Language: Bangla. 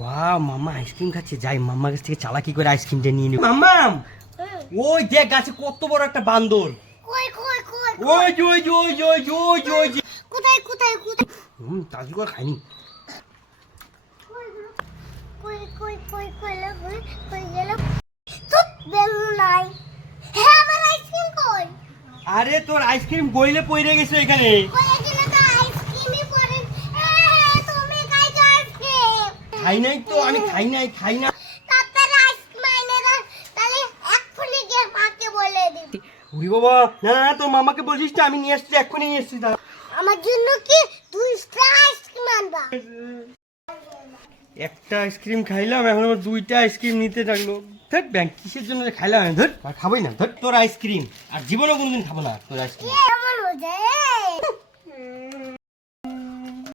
ওয়াও মাম্মা আইসক্রিম খাচ্ছে, যাই মাম্মার কাছ থেকে চালাকি করে আইসক্রিমটা নিয়ে নিই। মাম্মাম ওই দেখ গাছে কত বড় একটা বান্দর। কই কই কই ওই যে ওই যে ওই যে ওই যে ওই যে ওই যে কোথায় কোথায় কোথায় তাজি করে খাইনি। কই কই কই কই কই কই গেল তুই বেলু নাই। হ্যাঁ আমার আইসক্রিম কই? আরে তোর আইসক্রিম গইলে পড়ে গেছে এখানে। কই গেল তো আইসক্রিমই পড়ে। তুমি খাইছো আইসক্রিম? খাই নাই তো, আমি খাই নাই, খাই না। তাড়াতাড়ি আইসক্রিম এনে দাও, তাহলে এক্ষুনি গিয়ে মাকে বলে দিবি। উরি বাবা, না না না, তোর মামাকে বলিস না, আমি নিয়ে আসছি, এক্ষুনি নিয়ে আসছি। দাঁড়া। আমার জন্য কি 2টা আইসক্রিম আনবা? একটা আইসক্রিম খাইলাম, এখন আমার 2টা আইসক্রিম নিতে থাকলো। ধর ব্যাংক কিসের জন্য যে খাইলাম আমি, ধর আর খাবোই না। ধর তোর আইসক্রিম আর জীবনে কোনোদিন খাবো না তোর আইসক্রিম। এমন হয়ে যায়।